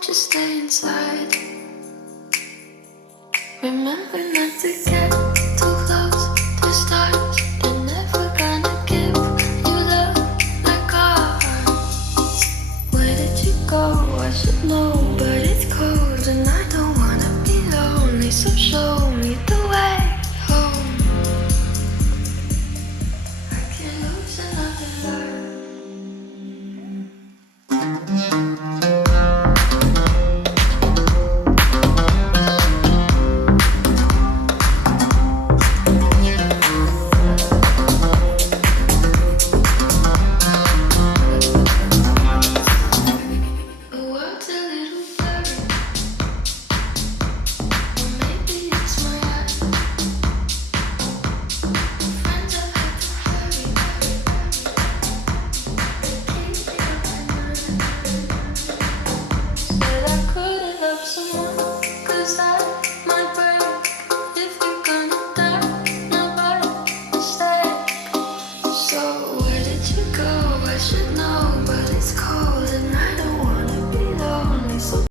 just stay inside. Remember not to get too close to stars. They're never gonna give you love like ours. Where did you go? I should know, but it's cold and I don't wanna be lonely. So show me the way home. I can't lose another love. The world's a little blurry, or maybe it's my eyes. Friends have had to hurry, keep me up at night. Said I couldn't love someone, 'cause I might break. If you're gonna die, nobody will stay. So where did you go? I should know, but it's cold.